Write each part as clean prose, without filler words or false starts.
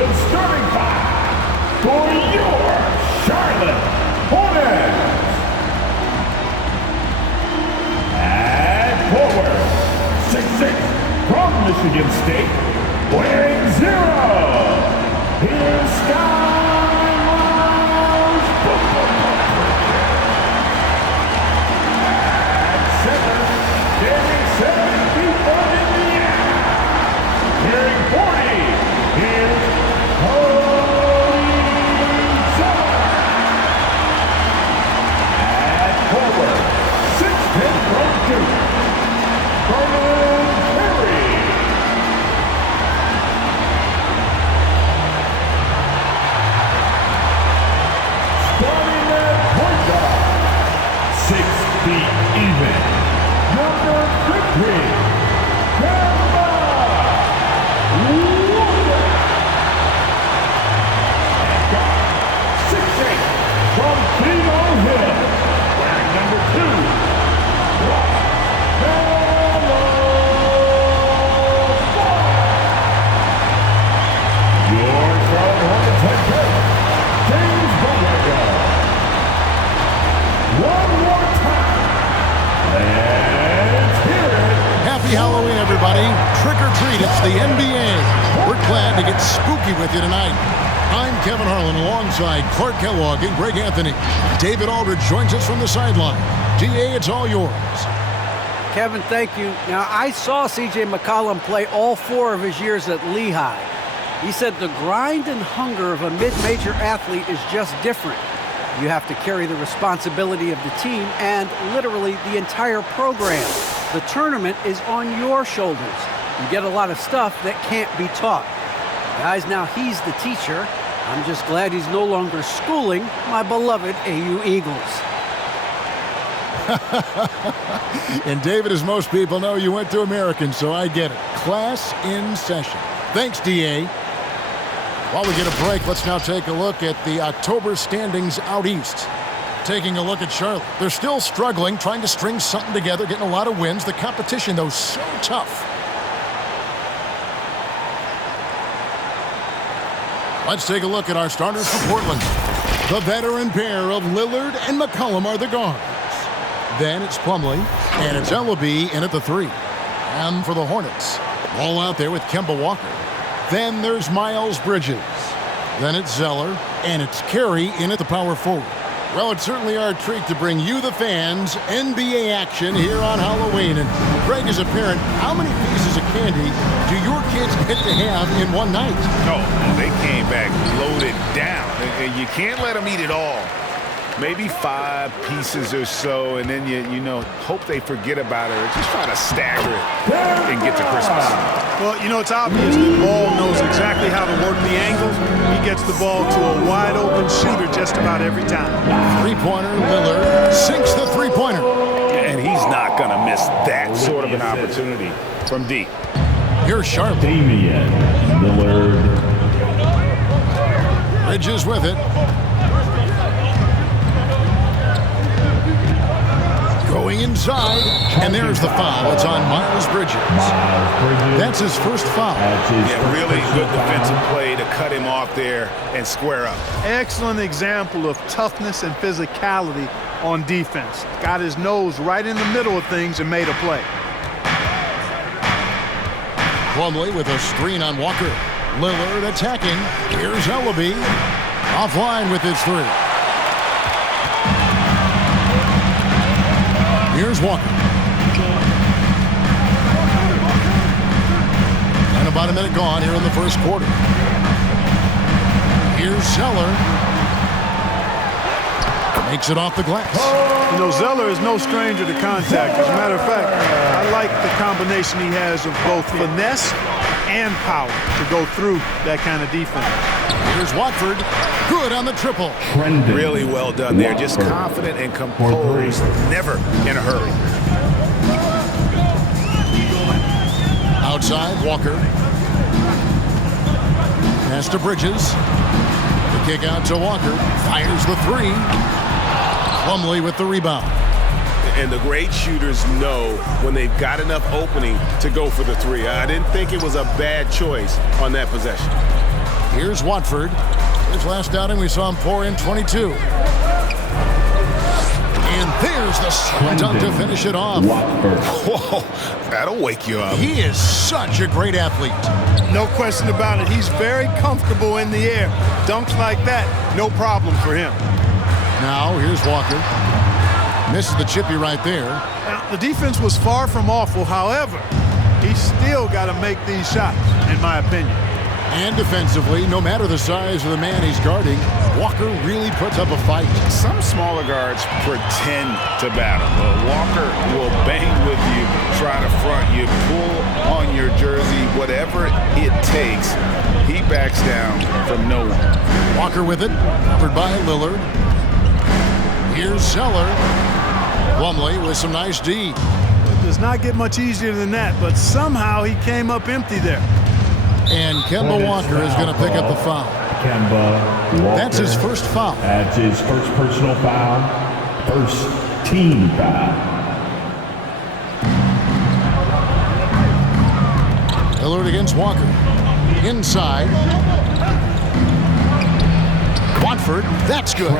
the starting five for your Charlotte Hornets. At forward, 6'6", from Michigan State, wearing 0. Here's Skylar's at center, standing 7 feet from Indiana, wearing 40. Here's at forward, 6'10", from Duke, starting at point guard, 6 feet even, number 15, Kemba. And guard, 6'8", from Beaver Hill, wearing number 2, lemelo. Your Charlotte Hornets head coach, one more time. Let's hear it. Happy Halloween, everybody. Trick or treat, it's the NBA. We're glad to get spooky with you tonight. I'm Kevin Harlan alongside Clark Kellogg and Greg Anthony. David Aldridge joins us from the sideline. DA, it's all yours. Kevin, thank you. Now, I saw C.J. McCollum play all 4 of his years at Lehigh. He said the grind and hunger of a mid-major athlete is just different. You have to carry the responsibility of the team and literally the entire program. The tournament is on your shoulders. You get a lot of stuff that can't be taught. Guys, now he's the teacher. I'm just glad he's no longer schooling my beloved AU Eagles. And David, as most people know, you went to American, so I get it. Class in session. Thanks, DA. While we get a break, let's now take a look at the October standings out east. Taking a look at Charlotte. They're still struggling, trying to string something together, getting a lot of wins. The competition, though, so tough. Let's take a look at our starters for Portland. The veteran pair of Lillard and McCollum are the guards. Then it's Plumlee, and it's Ellaby in at the 3. And for the Hornets, all out there with Kemba Walker. Then there's Miles Bridges. Then it's Zeller, and it's Carey in at the power forward. Well, it's certainly our treat to bring you, the fans, NBA action here on Halloween. And Greg, as a parent, how many pieces of candy do your kids get to have in one night? Oh, they came back loaded down. And you can't let them eat it all. Maybe 5 pieces or so, and then you hope they forget about it or just try to stagger it and get to Christmas. Well, it's obvious the ball knows exactly how to work the angles. He gets the ball to a wide-open shooter just about every time. Three-pointer, Lillard sinks the three-pointer. And he's not going to miss that sort of an opportunity from deep. Here's Charlotte. Damian Lillard. Bridges with it. Going inside, and there's the foul. It's on Miles Bridges. That's his first foul. Yeah, really good defensive play to cut him off there and square up. Excellent example of toughness and physicality on defense. Got his nose right in the middle of things and made a play. Plumlee with a screen on Walker. Lillard attacking. Here's Ellaby. Offline with his 3. Here's Walker. And about a minute gone here in the first quarter. Here's Zeller. Makes it off the glass. Zeller is no stranger to contact. As a matter of fact, I like the combination he has of both finesse and power to go through that kind of defense. Here's Watford. Good on the triple. Really well done there. Just confident and composed. Never in a hurry. Outside, Walker. Pass to Bridges. The kick out to Walker. Fires the 3. Plumlee with the rebound. And the great shooters know when they've got enough opening to go for the 3. I didn't think it was a bad choice on that possession. Here's Watford. His last outing, we saw him pour in 22. And there's the slam dunk to finish it off. Whoa, that'll wake you up. He is such a great athlete. No question about it. He's very comfortable in the air. Dunks like that, no problem for him. Now, here's Walker. Misses the chippy right there. Now, the defense was far from awful. However, he's still got to make these shots, in my opinion. And defensively, no matter the size of the man he's guarding, Walker really puts up a fight. Some smaller guards pretend to battle, but Walker will bang with you, try to front you, pull on your jersey, whatever it takes. He backs down from no one. Walker with it, covered by Lillard. Here's Zeller. Plumlee with some nice D. It does not get much easier than that, but somehow he came up empty there. And Kemba Walker is going to pick up the foul. Kemba Walker. That's his first foul. That's his first personal foul. First team foul. Lillard against Walker. Inside. Watford, that's good.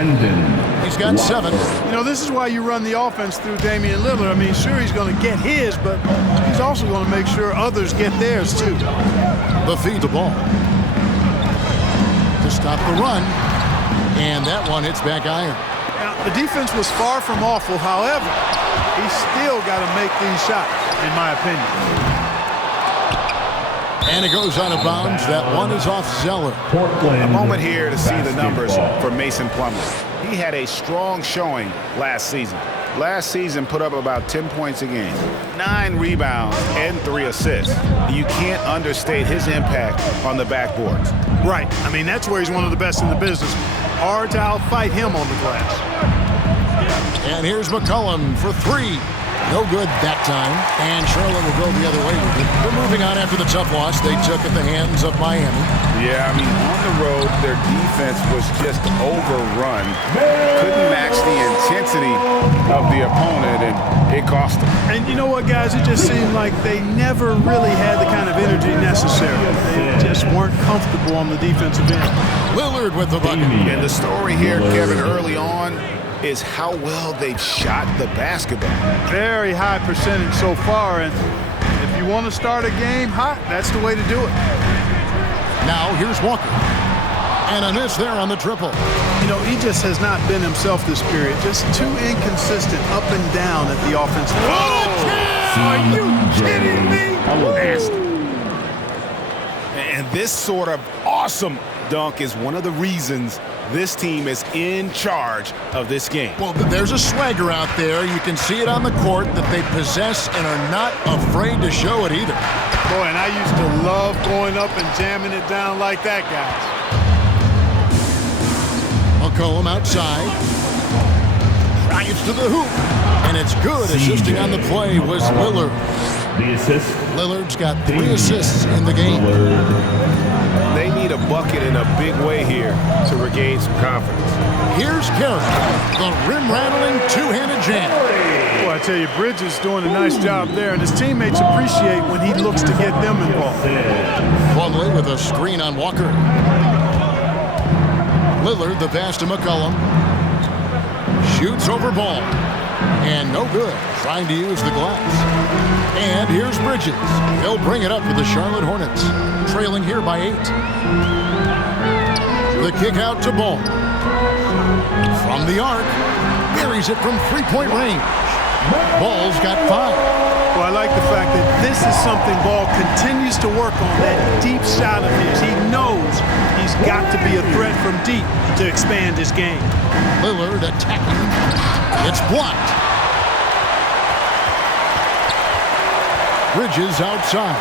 He's got 7. You know, this is why you run the offense through Damian Lillard. I mean, sure, he's going to get his, but he's also going to make sure others get theirs, too. The feed the ball. To stop the run. And that one hits back iron. Now, the defense was far from awful. However, he's still got to make these shots, in my opinion. And it goes out of bounds. That one is off Zeller. A moment here to see the numbers for Mason Plumlee. He had a strong showing last season. Last season put up about 10 points a game, 9 rebounds, and 3 assists. You can't understate his impact on the backboards. Right. I mean, that's where he's one of the best in the business. Hard to outfight him on the glass. And here's McCollum for 3. No good that time. And Charlotte will go the other way with it. They're moving on after the tough loss they took at the hands of Miami. Yeah, I mean, on the road, their defense was just overrun. Couldn't match the intensity of the opponent, and it cost them. And you know what, guys? It just seemed like they never really had the kind of energy necessary. They just weren't comfortable on the defensive end. Lillard with the bucket. And the story here, Kevin, early on, is how well they've shot the basketball. Very high percentage so far, and if you want to start a game hot, that's the way to do it. Now here's Walker. And a miss there on the triple. You know, he just has not been himself this period. Just too inconsistent up and down at the offensive level. Are you kidding me? And this sort of awesome dunk is one of the reasons this team is in charge of this game. Well, there's a swagger out there. You can see it on the court that they possess and are not afraid to show it either. Boy, and I used to love going up and jamming it down like that, guys. McCollum outside. Drives to the hoop. And it's good. Assisting on the play was Lillard. The assist. Lillard's got 3 assists in the game. They need a bucket in a big way here to regain some confidence. Here's Carroll, the rim-rattling two-handed jam. Well, I tell you, Bridges doing a nice job there, and his teammates appreciate when he looks to get them involved. Plumlee with a screen on Walker. Lillard, the pass to McCollum. Shoots over ball. And no good, trying to use the glass. And here's Bridges. He'll bring it up for the Charlotte Hornets, trailing here by 8. The kick out to Ball. From the arc, buries it from three-point range. Ball's got 5. Well, I like the fact that this is something Ball continues to work on, that deep shot of his. He knows he's got to be a threat from deep to expand his game. Lillard attacking. It's blocked. Bridges outside.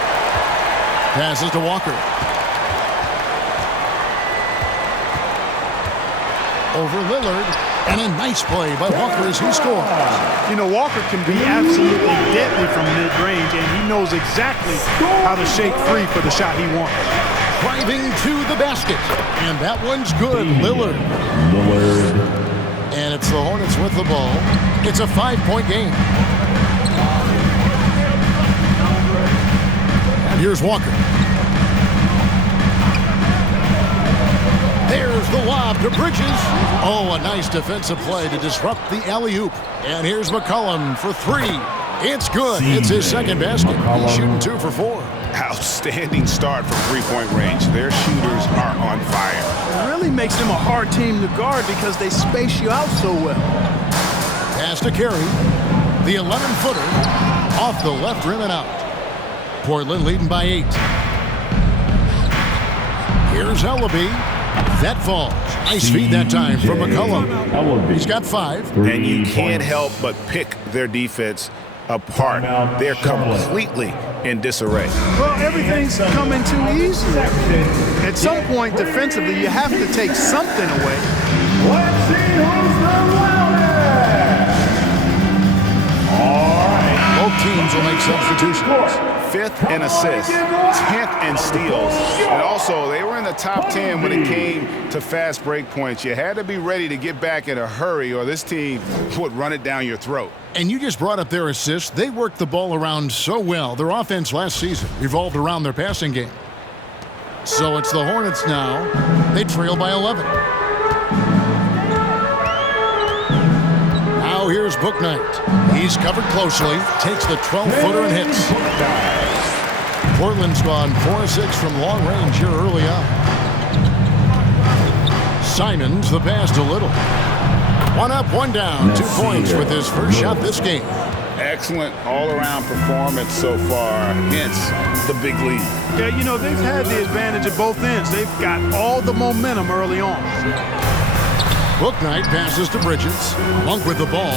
Passes to Walker. Over Lillard. And a nice play by Walker as he scores. You know, Walker can be absolutely deadly from mid-range, and he knows exactly how to shake free for the shot he wants. Driving to the basket. And that one's good. Lillard. And it's the Hornets with the ball. It's a 5-point game. And here's Walker. the lob to Bridges. Oh, a nice defensive play to disrupt the alley-oop. And here's McCollum for three. It's good. It's his second basket. He's shooting 2 for 4. Outstanding start from three-point range. Their shooters are on fire. It really makes them a hard team to guard because they space you out so well. Pass to Carey. The 11-footer off the left rim and out. Portland leading by 8. Here's Ellaby. That falls. Nice feed that time from McCollum. He's got 5. And you can't help but pick their defense apart. They're completely in disarray. Well, everything's coming too easy. At some point, defensively, you have to take something away. Let's see who's the loudest. All right. Both teams will make substitutions. 5th in assists, 10th in steals, and also they were in the top 10 when it came to fast break points. You had to be ready to get back in a hurry or this team would run it down your throat. And you just brought up their assists. They worked the ball around so well. Their offense last season revolved around their passing game. So it's the Hornets now. They trail by 11. Now here's Bouknight. He's covered closely, takes the 12-footer and hits. Portland's gone 4-6 from long range here early on. Simons the pass to Little. 1 up, 1 down. 2 points with his first shot this game. Excellent all-around performance so far, hence the big lead. Yeah, you know, they've had the advantage at both ends. They've got all the momentum early on. Bouknight passes to Bridges. Monk with the ball.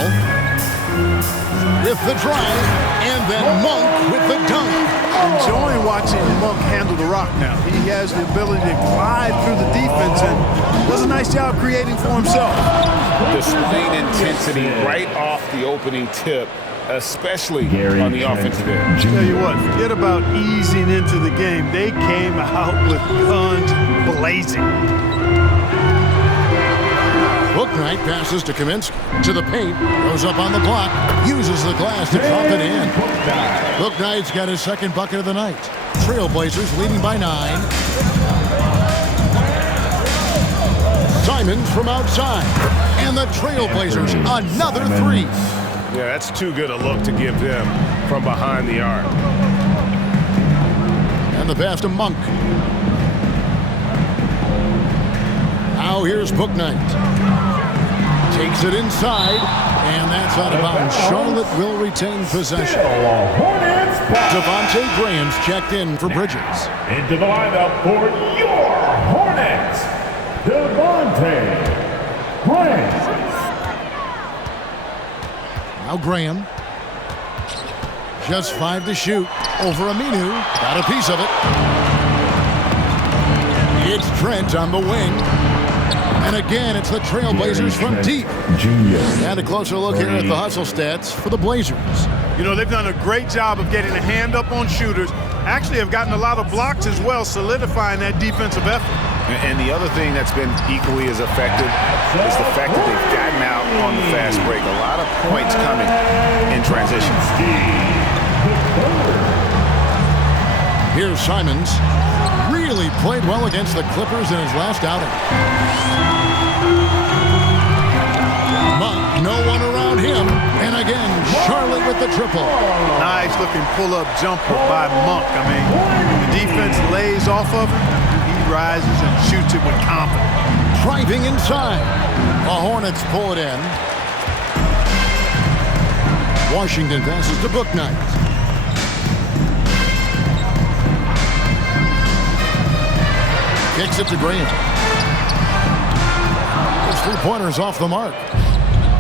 With the drive. And then Monk with the dunk. Enjoying watching Monk handle the rock now. He has the ability to glide through the defense and does a nice job creating for himself. Displaying intensity right off the opening tip, especially on the offensive end. Tell you what, forget about easing into the game. They came out with guns blazing. Bouknight passes to Kaminsky. To the paint. Goes up on the block. Uses the glass to drop it in. Bouknight's got his second bucket of the night. Trailblazers leading by 9. Simons from outside. And the Trailblazers another 3. Yeah, that's too good a look to give them from behind the arc. And the pass to Monk. Now here's Bouknight. Takes it inside, and that's out of bounds. Charlotte will retain possession. Devontae Graham's checked in for Bridges. Into the lineup for your Hornets, Devontae Graham. Now Graham. Just 5 to shoot. Over Aminu. Got a piece of it. It's Trent on the wing. And again, it's the Trailblazers from deep. And a closer look here at the hustle stats for the Blazers. You know, they've done a great job of getting a hand up on shooters. Actually have gotten a lot of blocks as well, solidifying that defensive effort. And the other thing that's been equally as effective is the fact that they've gotten out on the fast break. A lot of points coming in transition. Here's Simons. Really played well against the Clippers in his last outing. Monk, no one around him. And again, Charlotte with the triple. Nice looking pull-up jumper by Monk. I mean, the defense lays off of him. He rises and shoots it with confidence. Driving inside. The Hornets pull it in. Washington passes to Bouknight. Kicks it to Graham. His 3-pointers off the mark.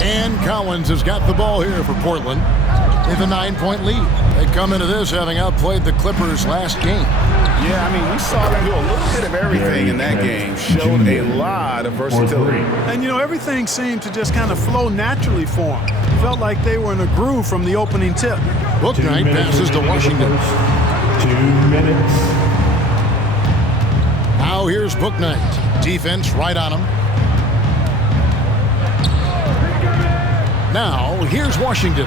And Collins has got the ball here for Portland. They have a 9-point lead. They come into this having outplayed the Clippers last game. Yeah, I mean, we saw them do a little bit of everything in that game. Showed a lot of versatility. And, you know, everything seemed to just kind of flow naturally for them. Felt like they were in a groove from the opening tip. Bouknight passes to Washington. 2 minutes. Now here's Bouknight. Defense right on him. Now here's Washington.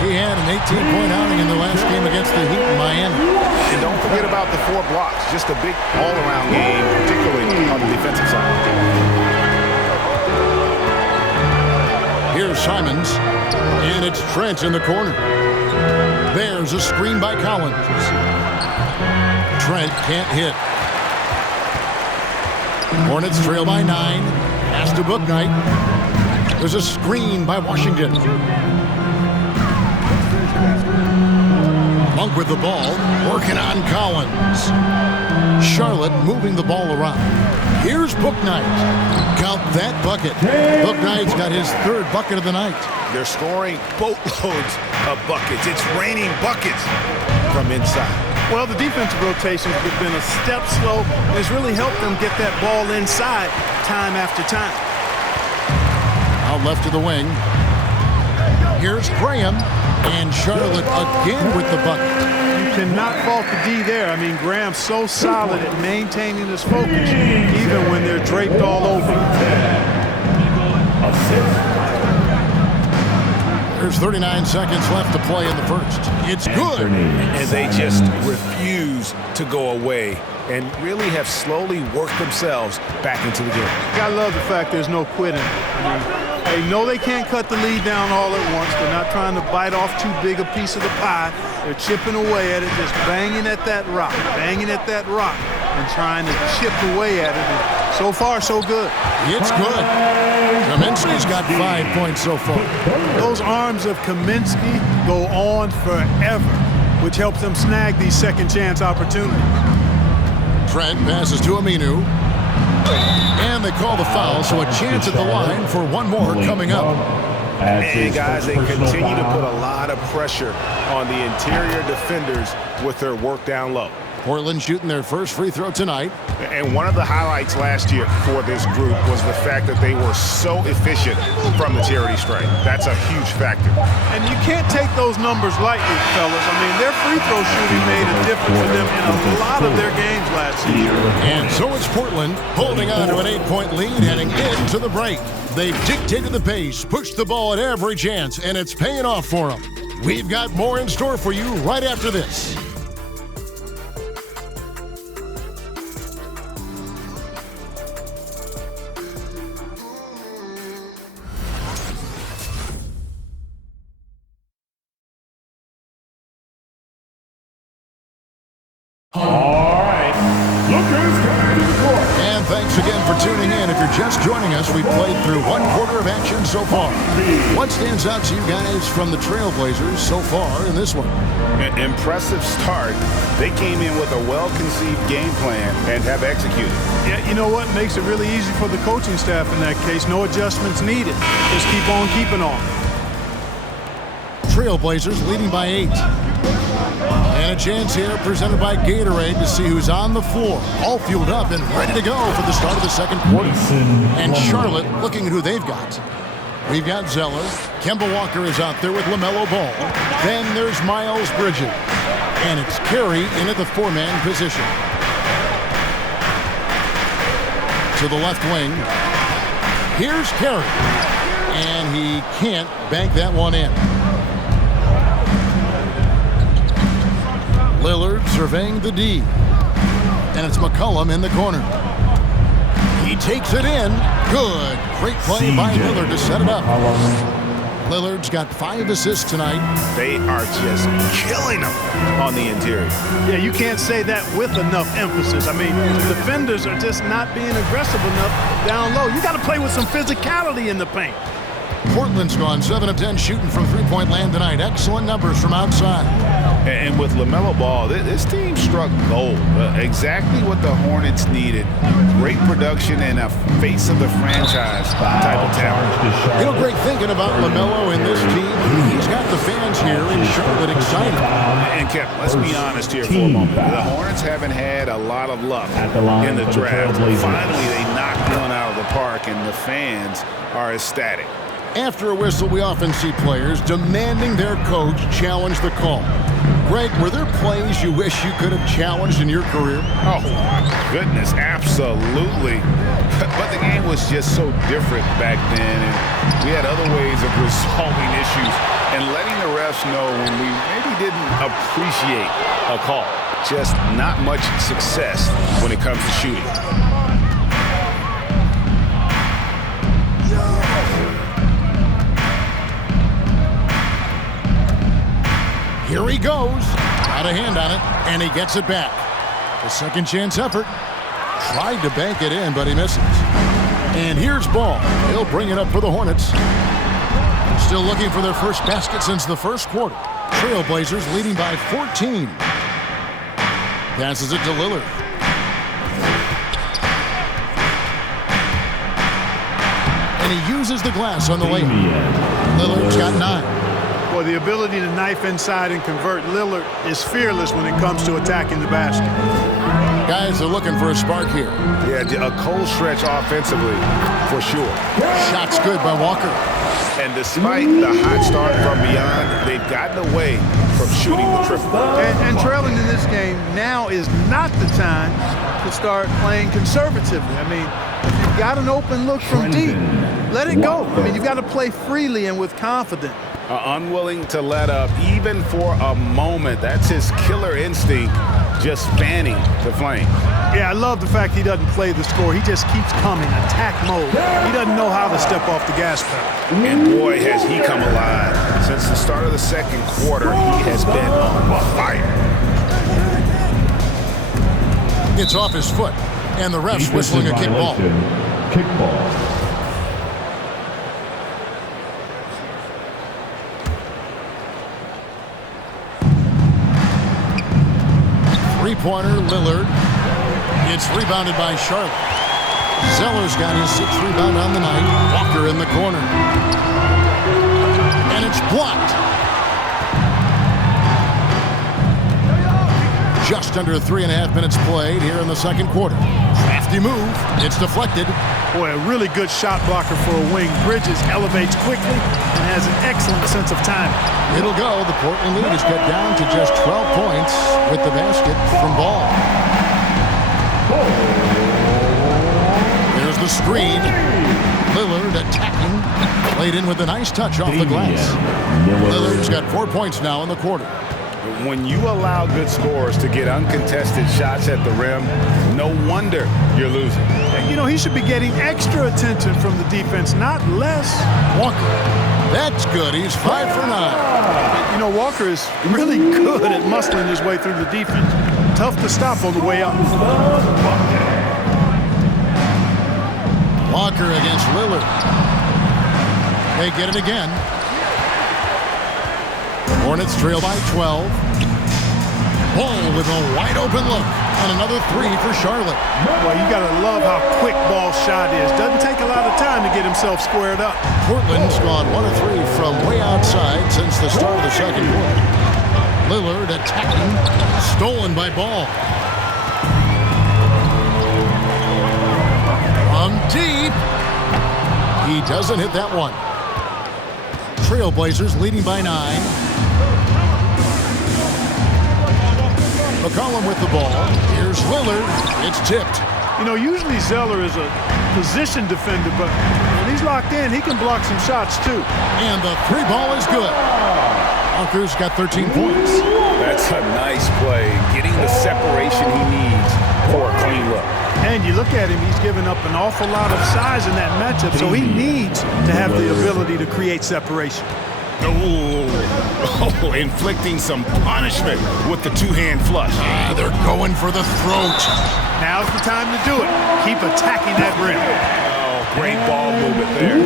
He had an 18-point outing in the last game against the Heat in Miami. And don't forget about the 4 blocks. Just a big all-around game, particularly on the defensive side. Simons. And it's Trent in the corner. There's a screen by Collins. Trent can't hit. Hornets trail by 9. Pass to Bouknight. There's a screen by Washington. Monk with the ball, working on Collins. Charlotte moving the ball around. Here's Bouknight. Count that bucket. Bouknight's got his 3rd bucket of the night. They're scoring boatloads of buckets. It's raining buckets from inside. Well, the defensive rotations have been a step slow, and it's really helped them get that ball inside time after time. Out left to the wing. Here's Graham, and Charlotte again with the bucket. You cannot fault the D there. I mean, Graham's so solid at maintaining his focus, even when they're draped all over. There's 39 seconds left to play in the first. It's good. And they just refuse to go away and really have slowly worked themselves back into the game. I love the fact there's no quitting. I mean, they know they can't cut the lead down all at once. They're not trying to bite off too big a piece of the pie. They're chipping away at it, just banging at that rock, and trying to chip away at it. And so far, so good. It's good. Kaminsky's got 5 points so far. Those arms of Kaminsky go on forever, which helps them snag these second chance opportunities. Trent passes to Aminu. And they call the foul, so a chance at the line for one more coming up. And guys, they continue to put a lot of pressure on the interior defenders with their work down low. Portland shooting their first free throw tonight. And one of the highlights last year for this group was the fact that they were so efficient from the charity stripe. That's a huge factor. And you can't take those numbers lightly, fellas. I mean, their free throw shooting made a difference for them in a lot of their games last season. And so it's Portland holding on to an 8-point lead heading into the break. They've dictated the pace, pushed the ball at every chance, and it's paying off for them. We've got more in store for you right after this. And thanks again for tuning in. If you're just joining us, we've played through 1/4 of action so far. What stands out to you guys from the Trailblazers so far in this one? An impressive start. They came in with a well-conceived game plan and have executed. Yeah, you know what? Makes it really easy for the coaching staff in that case. No adjustments needed. Just keep on keeping on. Trailblazers leading by 8. And a chance here presented by Gatorade to see who's on the floor. All fueled up and ready to go for the start of the second quarter. And Charlotte looking at who they've got. We've got Zeller. Kemba Walker is out there with LaMelo Ball. Then there's Miles Bridges. And it's Carey in at the 4-man position. To the left wing. Here's Carey. And he can't bank that one in. Lillard surveying the D. And it's McCollum in the corner. He takes it in. Good. Great play by Lillard to set it up. Lillard's got 5 assists tonight. They are just killing them on the interior. Yeah, you can't say that with enough emphasis. I mean, the defenders are just not being aggressive enough down low. You got to play with some physicality in the paint. Portland's gone 7 of 10 shooting from three-point land tonight. Excellent numbers from outside. And with LaMelo Ball, this team struck gold. Exactly what the Hornets needed. Great production and a face of the franchise type of talent. You know, great thinking about LaMelo in this team. He's got the fans here in Charlotte excited. And Kev, let's be honest here for a moment. The Hornets haven't had a lot of luck in the draft. Finally, they knocked one out of the park, and the fans are ecstatic. After a whistle, we often see players demanding their coach challenge the call. Greg, were there plays you wish you could have challenged in your career? Oh, my goodness, absolutely. But the game was just so different back then, and we had other ways of resolving issues and letting the refs know when we maybe didn't appreciate a call. Just not much success when it comes to shooting. got a hand on it, and he gets it back. A second chance effort. Tried to bank it in, but he misses. And here's Ball. He'll bring it up for the Hornets. Still looking for their first basket since the first quarter. Trailblazers leading by 14. Passes it to Lillard. And he uses the glass on the layup. Lillard's got 9. Boy, the ability to knife inside and convert. Lillard is fearless when it comes to attacking the basket. Guys are looking for a spark here. Yeah, a cold stretch offensively, for sure. Shot's good by Walker. And despite the hot start from beyond, they've gotten away from shooting the triple. And trailing in this game now is not the time to start playing conservatively. I mean, if you've got an open look from deep, let it go. I mean, you've got to play freely and with confidence. Unwilling to let up even for a moment. That's his killer instinct, just fanning the flame. Yeah, I love the fact he doesn't play the score. He just keeps coming, attack mode. He doesn't know how to step off the gas pedal. And boy, has he come alive. Since the start of the second quarter, he has been on fire. It's off his foot, and the ref's whistling a kickball. Kickball. Three-pointer, Lillard. It's rebounded by Charlotte. Zeller's got his 6th rebound on the night. Walker in the corner. And it's blocked. Just under 3.5 minutes played here in the second quarter. Crafty move. It's deflected. Boy, a really good shot blocker for a wing. Bridges elevates quickly and has an excellent sense of timing. It'll go. The Portland lead is cut down to just 12 points with the basket from Ball. There's the screen. Lillard attacking. Played in with a nice touch off the glass. Lillard's got 4 points now in the quarter. When you allow good scorers to get uncontested shots at the rim, no wonder you're losing. You know, he should be getting extra attention from the defense, not less. Walker. That's good. He's 5 for 9. You know, Walker is really good at muscling his way through the defense. Tough to stop on the way up. Walker against Lillard. They get it again. Hornets trail by 12. Ball with a wide open look. And another 3 for Charlotte. Well, you got to love how quick Ball's shot is. Doesn't take a lot of time to get himself squared up. Portland's gone 1 of 3 from way outside since the start of the second quarter. Lillard attacking. Stolen by Ball. From deep. He doesn't hit that one. Trailblazers leading by 9. McCollum with the ball. Here's Lillard. It's tipped. You know, usually Zeller is a position defender, but when he's locked in, he can block some shots too. And the 3 ball is good. Walker's got 13 points. That's a nice play. Getting the separation he needs for a clean look. And you look at him, he's given up an awful lot of size in that matchup, so he needs to have the ability to create separation. Oh, inflicting some punishment with the 2-hand flush. They're going for the throat. Now's the time to do it. Keep attacking that rim. Oh, great ball movement there.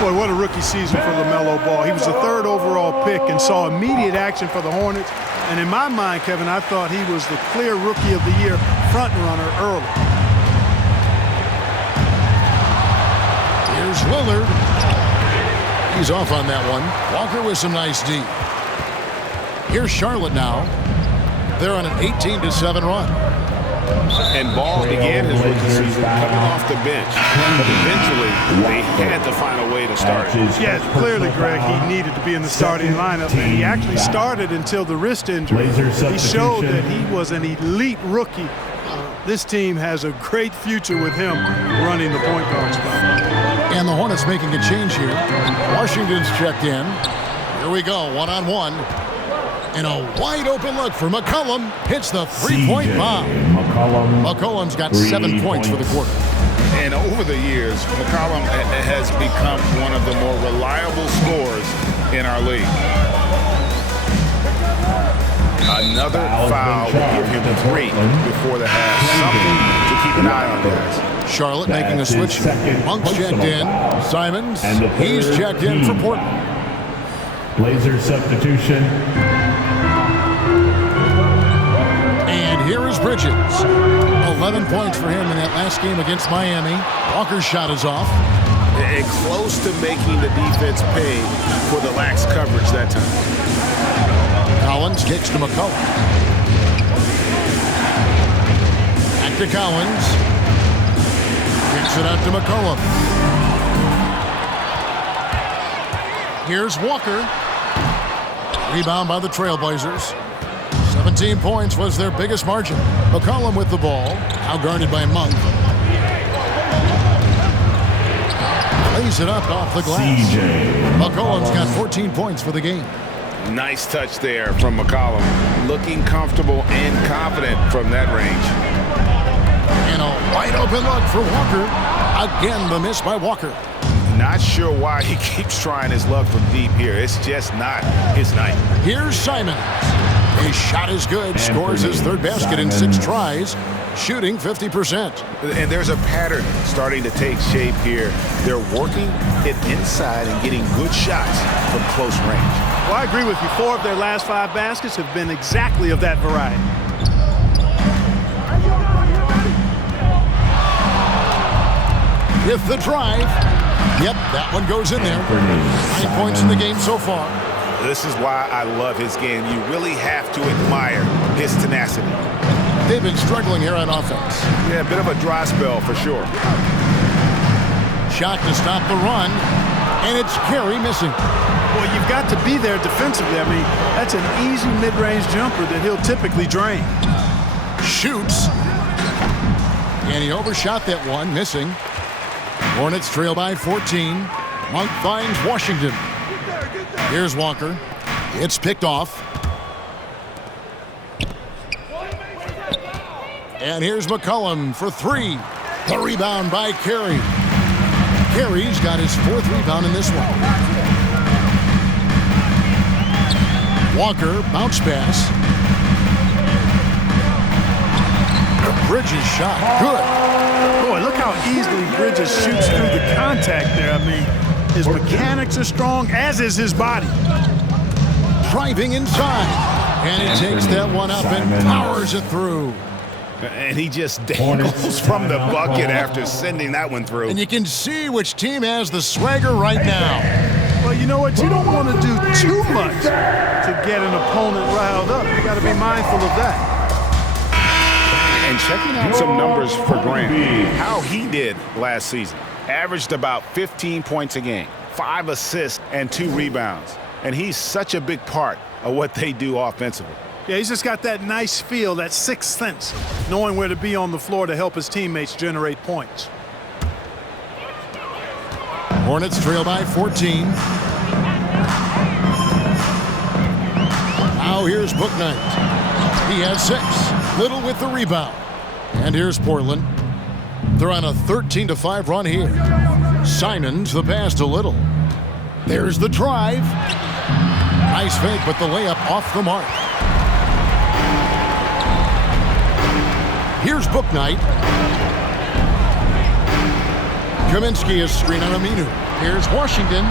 Boy, what a rookie season for LaMelo Ball. He was the 3rd overall pick and saw immediate action for the Hornets. And in my mind, Kevin, I thought he was the clear Rookie of the Year front runner early. Here's Lillard. He's off on that one. Walker with some nice D. Here's Charlotte now. They're on an 18-7 run. And Ball began his rookie season coming off the bench. But eventually, they had to find a way to start it. Yeah, clearly, Greg, he needed to be in the starting lineup, and he actually started until the wrist injury. He showed that he was an elite rookie. This team has a great future with him running the point guard spot. And the Hornets making a change here. Washington's checked in. Here we go, one-on-one. And a wide open look for McCollum. Hits the 3-point bomb. McCollum's got 7 points for the quarter. And over the years, McCollum has become one of the more reliable scorers in our league. Another foul will give him 3 before the half. Something to keep an eye on, guys. Charlotte making a switch. Monk's checked in. Simons, he's checked in for Portland. Blazer substitution. And here is Bridges. 11 points for him in that last game against Miami. Walker's shot is off. And close to making the defense pay for the lax coverage that time. Collins kicks to McCollum. Back to Collins. Kicks it out to McCollum. Here's Walker. Rebound by the Trailblazers. 17 points was their biggest margin. McCollum with the ball. Now guarded by Monk. Lays it up off the glass. McCollum's got 14 points for the game. Nice touch there from McCollum. Looking comfortable and confident from that range. And a wide open look for Walker. Again, the miss by Walker. Not sure why he keeps trying his luck from deep here. It's just not his night. Here's Simons. His shot is good. Scores his third basket in 6 tries. Shooting 50%. And there's a pattern starting to take shape here. They're working it inside and getting good shots from close range. Well, I agree with you. 4 of their last 5 baskets have been exactly of that variety. With the drive. Yep, that one goes in there. 9 points in the game so far. This is why I love his game. You really have to admire his tenacity. They've been struggling here on offense. Yeah, a bit of a dry spell for sure. Shot to stop the run, and it's Carey missing. Well, you've got to be there defensively. I mean, that's an easy mid-range jumper that he'll typically drain. Shoots. And he overshot that one, missing. Hornets trail by 14. Monk finds Washington. Here's Walker. It's picked off. And here's McCollum for 3. The rebound by Carey. Carey's got his 4th rebound in this one. Walker, bounce pass. Bridges shot, good. Boy, look how easily Bridges shoots through the contact there. I mean, his mechanics are strong, as is his body. Driving inside. And he takes that one up and powers it through. And he just dangles from the bucket after sending that one through. And you can see which team has the swagger right now. Well, you know what? You don't want to do too much to get an opponent riled up. You got to be mindful of that. And checking out some numbers for Grant, how he did last season. Averaged about 15 points a game, 5 assists, and 2 rebounds. And he's such a big part of what they do offensively. Yeah, he's just got that nice feel, that 6th sense, knowing where to be on the floor to help his teammates generate points. Hornets trail by 14. Now here's Bouknight. He has 6. Little with the rebound. And here's Portland. They're on a 13-5 run here. Simons the pass to Little. There's the drive. Nice fake, but the layup off the mark. Here's Bouknight. Kaminsky is screen on Aminu. Here's Washington.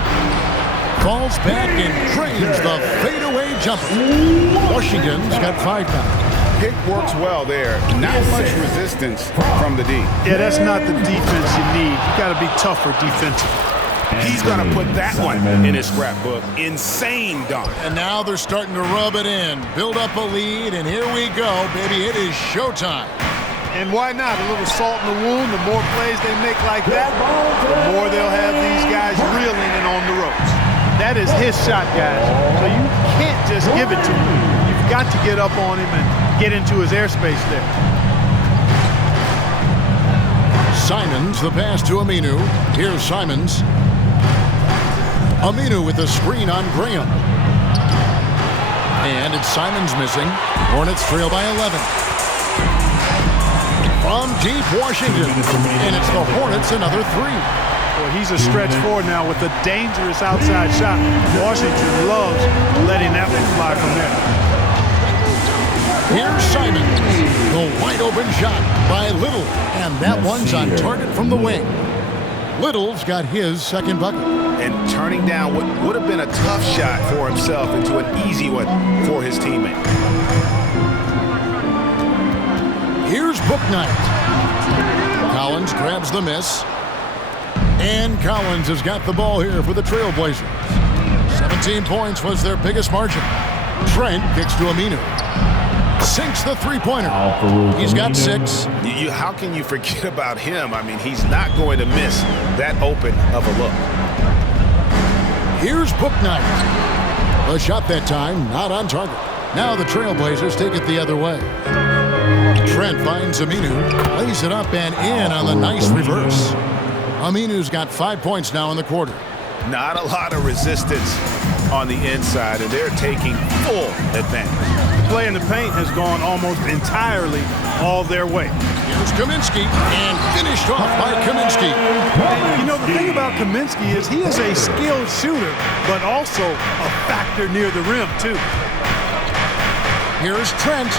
Falls back and drains the fadeaway jumper. Washington's got 5 now. Pick works well there. Not much resistance from the D. Yeah, that's not the defense you need. You got to be tougher defensively. He's going to put that one in his scrapbook. Insane dunk. And now they're starting to rub it in. Build up a lead, and here we go, baby. It is showtime. And why not? A little salt in the wound. The more plays they make like that, the more they'll have these guys reeling and on the ropes. That is his shot, guys. So you can't just give it to him. You've got to get up on him and get into his airspace there. Simons, the pass to Aminu. Here's Simons. Aminu with the screen on Graham. And it's Simons missing. Hornets trail by 11. From deep Washington. And it's the Hornets another 3. Well, he's a stretch forward now with a dangerous outside shot. Washington loves letting that one fly from there. Here's Simon. The wide open shot by Little. And that one's on target from the wing. Little's got his second bucket. And turning down what would have been a tough shot for himself into an easy one for his teammate. Here's Bouknight. Collins grabs the miss. And Collins has got the ball here for the Trailblazers. 17 points was their biggest margin. Trent kicks to Aminu. Sinks the three-pointer. He's got 6. How can you forget about him? I mean, he's not going to miss that open of a look. Here's Bouknight. The shot that time, not on target. Now the Trailblazers take it the other way. Trent finds Aminu, lays it up and in on the nice reverse. Aminu's got 5 points now in the quarter. Not a lot of resistance on the inside, and they're taking full advantage. Play in the paint has gone almost entirely all their way. Here's Kaminsky, and finished off by Kaminsky. You know, the thing about Kaminsky is he is a skilled shooter, but also a factor near the rim, too. Here's Trent.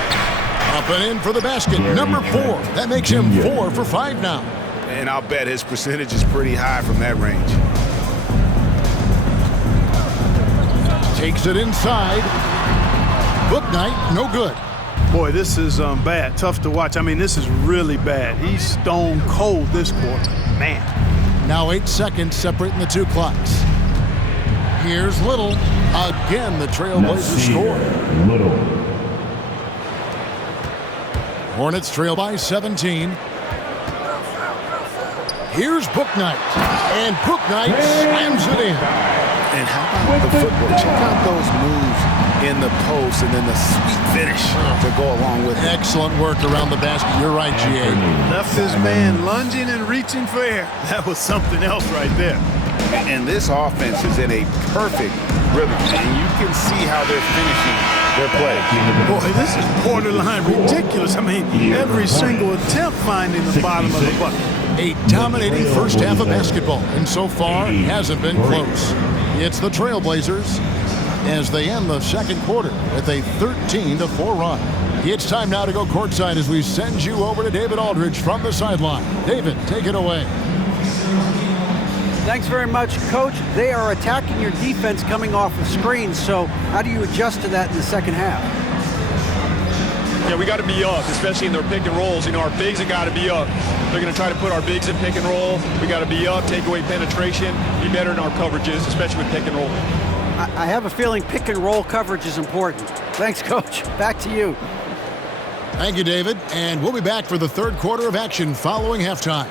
Up and in for the basket, number 4. That makes him 4 for 5 now. And I'll bet his percentage is pretty high from that range. Takes it inside. Bouknight, no good. Boy, this is bad. Tough to watch. I mean, this is really bad. He's stone cold this quarter. Man. Now 8 seconds separating the two clocks. Here's Little. Again, the Trailblazers score. Little. Hornets trail by 17. Here's Bouknight. And Bouknight slams it in. And how about the footwork? Check out those moves in the post and then the sweet finish to go along with it. Excellent work around the basket. You're right, G.A. Left his man lunging and reaching for air. That was something else right there. And this offense is in a perfect rhythm, and you can see how they're finishing their play. Boy, this is borderline ridiculous. I mean, every single attempt finding the bottom of the bucket. A dominating first half of basketball, and so far hasn't been close. It's the Trailblazers as they end the second quarter with a 13-4 run. It's time now to go courtside as we send you over to David Aldridge from the sideline. David, take it away. Thanks very much, Coach. They are attacking your defense coming off of screens, so how do you adjust to that in the second half? Yeah, we got to be up, especially in their pick and rolls. You know, our bigs have got to be up. They're going to try to put our bigs in pick and roll. We got to be up, take away penetration, be better in our coverages, especially with pick and roll. I have a feeling pick and roll coverage is important. Thanks, Coach. Back to you. Thank you, David. And we'll be back for the third quarter of action following halftime.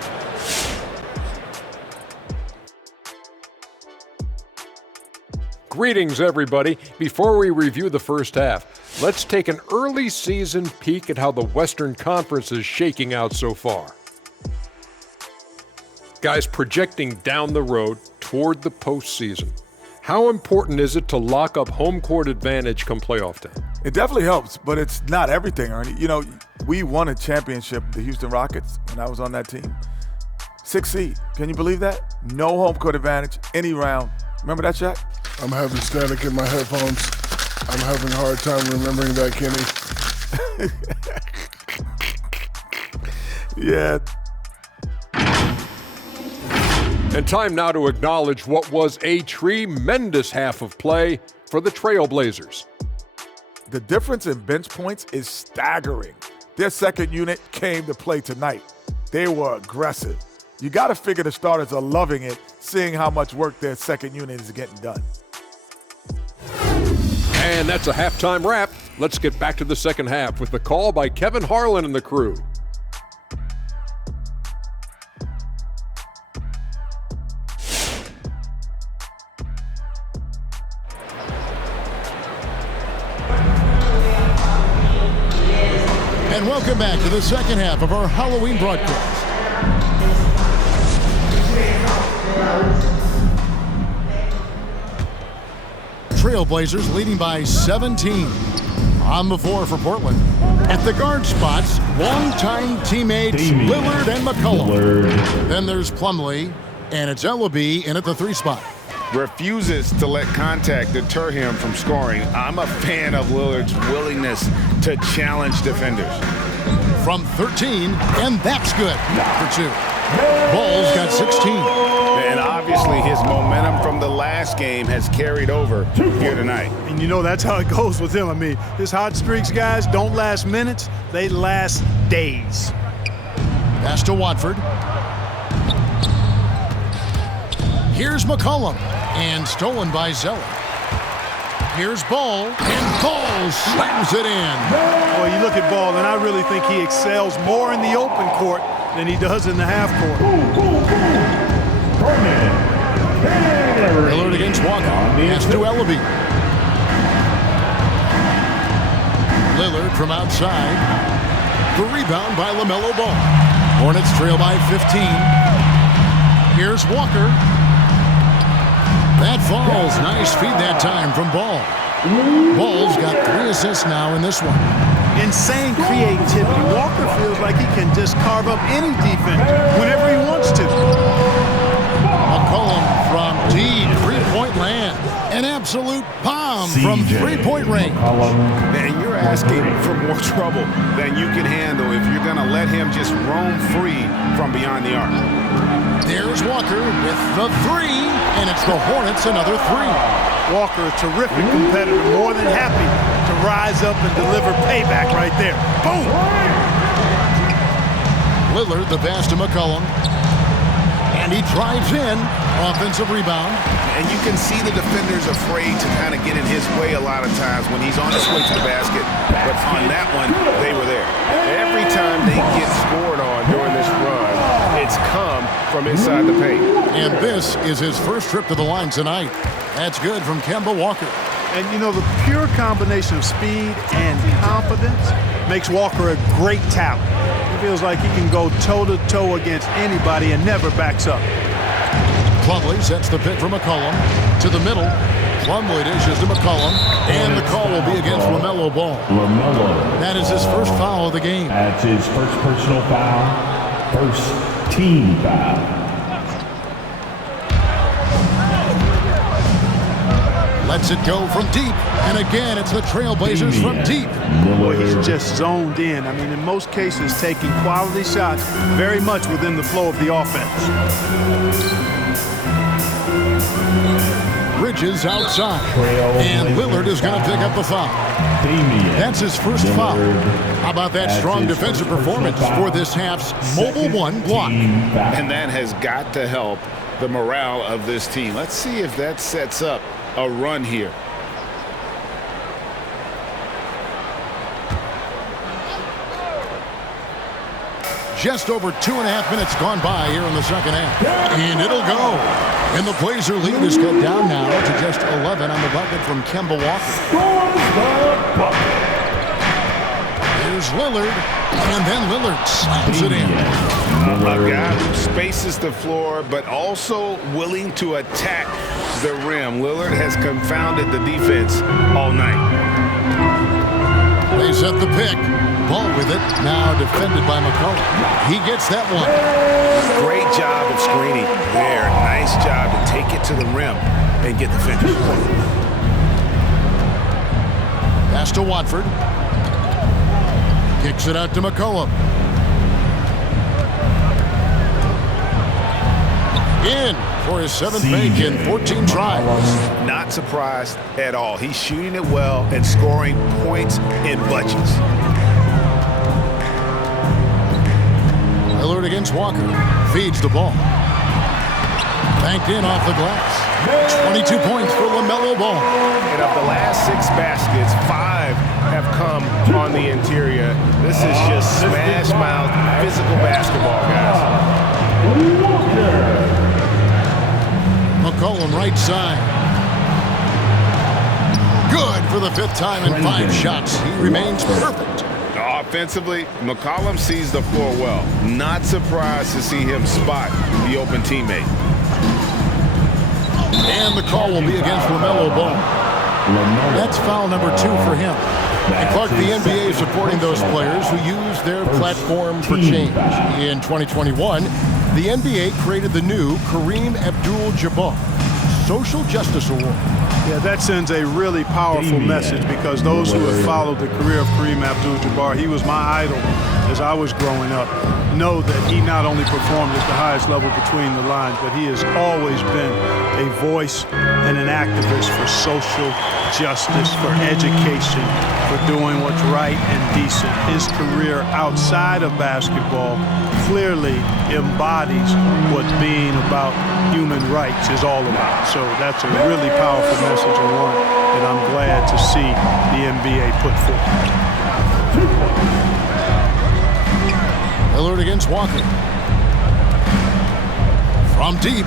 Greetings, everybody. Before we review the first half, let's take an early season peek at how the Western Conference is shaking out so far. Guys, projecting down the road toward the postseason, how important is it to lock up home court advantage come playoff time? It definitely helps, but it's not everything, Ernie. You know, we won a championship, the Houston Rockets, when I was on that team. 6th seed. Can you believe that? No home court advantage, any round. Remember that, Shaq? I'm having static in my headphones. I'm having a hard time remembering that, Kenny. Yeah. And time now to acknowledge what was a tremendous half of play for the Trailblazers. The difference in bench points is staggering. Their second unit came to play tonight. They were aggressive. You got to figure the starters are loving it, seeing how much work their second unit is getting done. And that's a halftime wrap. Let's get back to the second half with the call by Kevin Harlan and the crew. And welcome back to the second half of our Halloween broadcast. Trailblazers leading by 17. On the floor for Portland. At the guard spots, longtime teammates Lillard and McCollum. Then there's Plumlee, and it's Ellaby in at the 3 spot. refuses to let contact deter him from scoring. I'm a fan of Lillard's willingness to challenge defenders. From 13, and that's good for 2. Ball's got 16. And obviously his momentum from the last game has carried over here tonight. And you know that's how it goes with him. I mean, his hot streaks, guys, don't last minutes. They last days. Pass to Watford. Here's McCollum, and stolen by Zeller. Here's Ball, and Ball slams it in. Boy, you look at Ball, and I really think he excels more in the open court than he does in the half court. Lillard against Walker. Pass to Ellaby. Lillard from outside. The rebound by LaMelo Ball. Hornets trail by 15. Here's Walker. That falls. Nice feed that time from Ball. Ball's got 3 assists now in this one. Insane creativity. Walker feels like he can just carve up any defense whenever he wants to. McCollum from deep three-point land. An absolute bomb from three-point range. Man, you're asking for more trouble than you can handle if you're going to let him just roam free from beyond the arc. There's Walker with the 3, and it's the Hornets another 3. Walker, a terrific competitor, more than happy to rise up and deliver payback right there. Boom! Lillard, the pass to McCollum. And he drives in. Offensive rebound. And you can see the defenders afraid to kind of get in his way a lot of times when he's on his way to the basket. But on that one, they were there. Every time they get scored on during this run, it's come from inside the paint. And this is his first trip to the line tonight. That's good from Kemba Walker. And, you know, the pure combination of speed and confidence makes Walker a great talent. He feels like he can go toe-to-toe against anybody and never backs up. Plumlee sets the pick for McCollum. To the middle. Plumlee dishes to McCollum. And the call will be against LaMelo Ball. That is his first foul of the game. That's his first personal foul. First team foul. Lets it go from deep. And again, it's the Trailblazers from deep. Boy, he's just zoned in. I mean, in most cases, taking quality shots very much within the flow of the offense. Bridges outside. And Lillard is going to pick up the foul. That's his first foul. How about that strong defensive performance for this half's Mobile 1 block? And that has got to help the morale of this team. Let's see if that sets up a run here. Just over 2.5 minutes gone by here in the second half. And it'll go. And the Blazer lead is cut down now to just 11 on the bucket from Kemba Walker. Here's Lillard. And then Lillard slams it in. A guy who spaces the floor, but also willing to attack the rim. Lillard has confounded the defense all night. They set the pick. Ball with it. Now defended by McCollum. He gets that one. Great job of screening there. Nice job to take it to the rim and get the finish. Pass to Watford. Kicks it out to McCollum. In for his 7th make in 14 tries. Not surprised at all. He's shooting it well and scoring points in bunches. Lillard against Walker. Feeds the ball. Banked in off the glass. 22 points for LaMelo Ball. And of the last 6 baskets, 5 have come on the interior. This is just smash mouth physical basketball, guys. McCollum right side. Good for the 5th time in 5 shots. He remains perfect. Offensively, McCollum sees the floor well. Not surprised to see him spot the open teammate. And the call will be against LaMelo Ball. That's foul number 2 for him. And Clark, the NBA is supporting those players who use their platform for change. In 2021, the NBA created the new Kareem Abdul-Jabbar Social Justice Award. Yeah, that sends a really powerful message because those who have followed the career of Kareem Abdul-Jabbar, he was my idol as I was growing up, know that he not only performed at the highest level between the lines, but he has always been a voice and an activist for social justice, for education, for doing what's right and decent. His career outside of basketball clearly embodies what being about human rights is all about. So that's a really powerful message and one that I'm glad to see the NBA put forth. Lillard against Walker. From deep.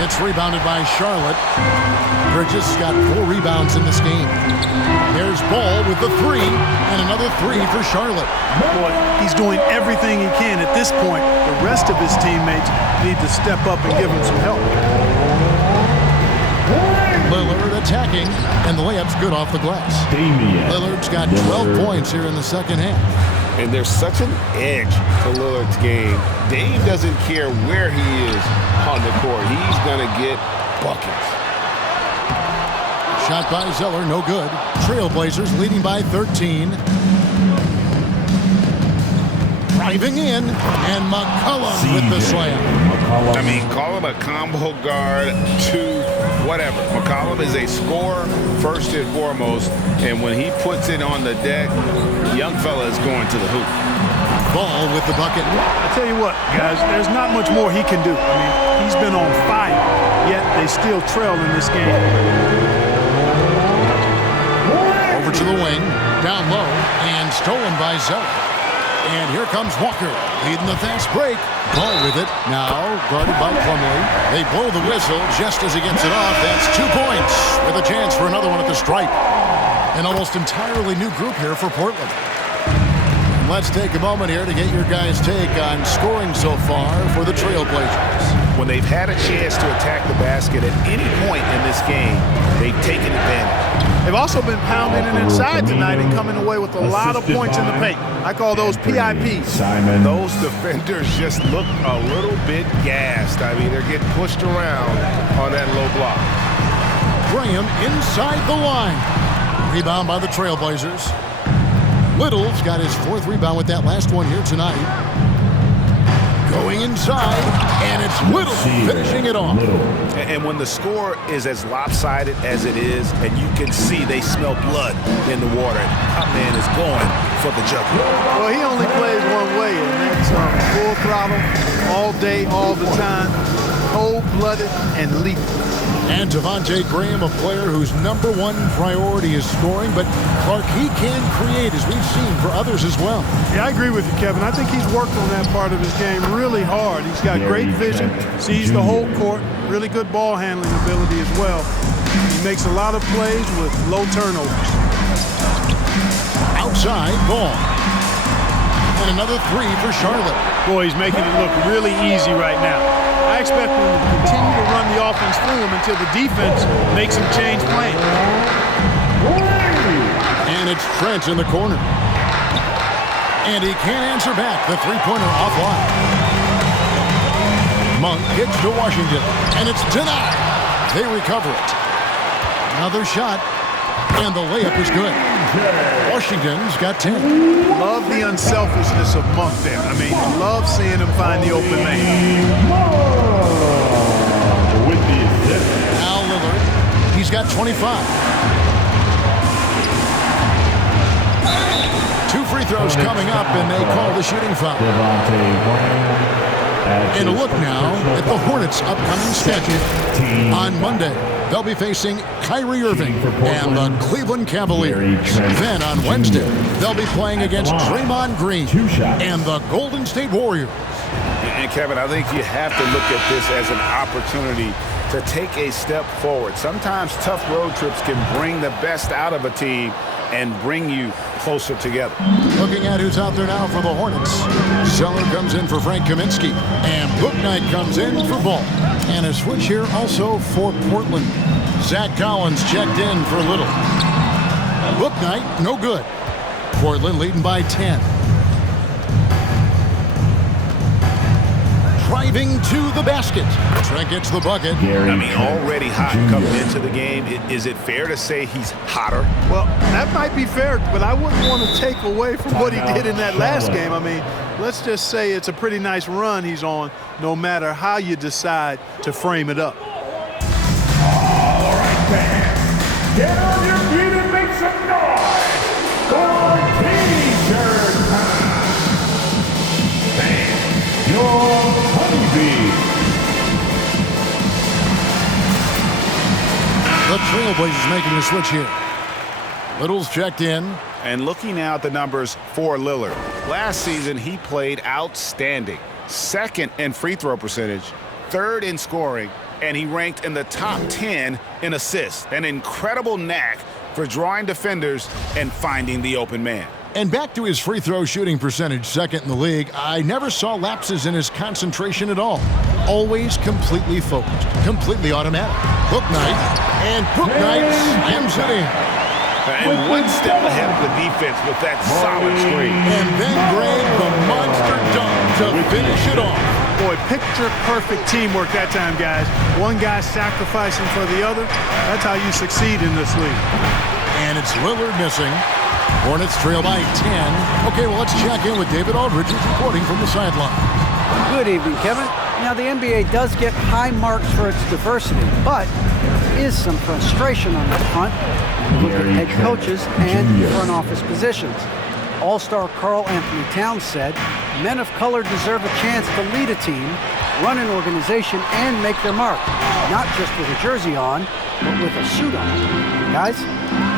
It's rebounded by Charlotte. Bridges got 4 rebounds in this game. There's Ball with the 3, and another 3 for Charlotte. Boy, he's doing everything he can. At this point, the rest of his teammates need to step up and give him some help. Lillard attacking, and the layup's good off the glass. Damian Lillard's got 12 points here in the second half. And there's such an edge to Lillard's game. Dame doesn't care where he is on the court. He's going to get buckets. Shot by Zeller, no good. Trailblazers leading by 13. Driving in, and McCollum with the slam. I mean, call him a combo guard to whatever. McCollum is a scorer first and foremost, and when he puts it on the deck, young fella is going to the hoop. Ball with the bucket. I tell you what, guys, there's not much more he can do. I mean, he's been on fire, yet they still trail in this game. Over to the wing, down low, and stolen by Zeller. And here comes Walker, leading the fast break. Ball with it, now guarded by Plumlee. They blow the whistle just as he gets it off. That's 2 points with a chance for another one at the stripe. An almost entirely new group here for Portland. Let's take a moment here to get your guys' take on scoring so far for the Trailblazers. When they've had a chance to attack the basket at any point in this game, they've taken advantage. They've also been pounding it inside tonight and coming away with a lot of points in the paint. I call those PIPs. Those defenders just look a little bit gassed. I mean, they're getting pushed around on that low block. Graham inside the line. Rebound by the Trailblazers. Little's got his 4th rebound with that last one here tonight. Going inside, and it's Little finishing it off. And when the score is as lopsided as it is, and you can see they smell blood in the water, our man is going for the jugular. Well, he only plays one way, and that's full throttle, all day, all the time, cold-blooded and lethal. And Devontae Graham, a player whose #1 priority is scoring, but Clark, he can create, as we've seen, for others as well. Yeah, I agree with you, Kevin. I think he's worked on that part of his game really hard. He's got great vision, sees the whole court, really good ball handling ability as well. He makes a lot of plays with low turnovers. Outside ball. And another 3 for Charlotte. Boy, he's making it look really easy right now. I expect him to continue to run the offense through him until the defense makes him change plan. And it's Trent in the corner. And he can't answer back. The 3-pointer offline. Monk hits to Washington. And it's denied. They recover it. Another shot. And the layup is good. Washington's got 10. Love the unselfishness of Monk there. I mean, love seeing him find the open man. With the assist. Now Lillard, he's got 25. 2 free throws coming up, and they call the shooting foul. And a look now at the Hornets' upcoming schedule. On Monday, they'll be facing Kyrie Irving and the Cleveland Cavaliers. Then on Wednesday, they'll be playing against Draymond Green and the Golden State Warriors. And Kevin, I think you have to look at this as an opportunity to take a step forward. Sometimes tough road trips can bring the best out of a team and bring you closer together. Looking at who's out there now for the Hornets. Zeller comes in for Frank Kaminsky, and Bouknight comes in for Ball. And a switch here also for Portland. Zach Collins checked in for Little. Bouknight, no good. Portland leading by 10. driving to the basket. Trent gets the bucket. I mean, already hot coming into the game. Is it fair to say he's hotter? Well, that might be fair, but I wouldn't want to take away from what he did in that last game. I mean, let's just say it's a pretty nice run he's on, no matter how you decide to frame it up. All right, fans. Get on your feet and make some noise for T-shirt time. And your honeybee. The Trailblazers making the switch here. Little's checked in. And looking now at the numbers for Lillard. Last season, he played outstanding. Second in free throw percentage, third in scoring, and he ranked in the top 10 in assists. An incredible knack for drawing defenders and finding the open man. And back to his free throw shooting percentage, second in the league. I never saw lapses in his concentration at all. Always completely focused, completely automatic. Book night, and Book night slams it in. And one step ahead of the defense with that solid screen. And then Greg, the monster dunk to finish it off. Boy, picture-perfect teamwork that time, guys. One guy sacrificing for the other. That's how you succeed in this league. And it's Lillard missing. Hornets trail by 10. Okay, well, let's check in with David Aldridge, who's reporting from the sideline. Good evening, Kevin. Now, the NBA does get high marks for its diversity, but there is some frustration on that front. Look at head coaches and front office positions. All-star Karl Anthony Towns said, men of color deserve a chance to lead a team, run an organization, and make their mark. Not just with a jersey on, but with a suit on. Guys?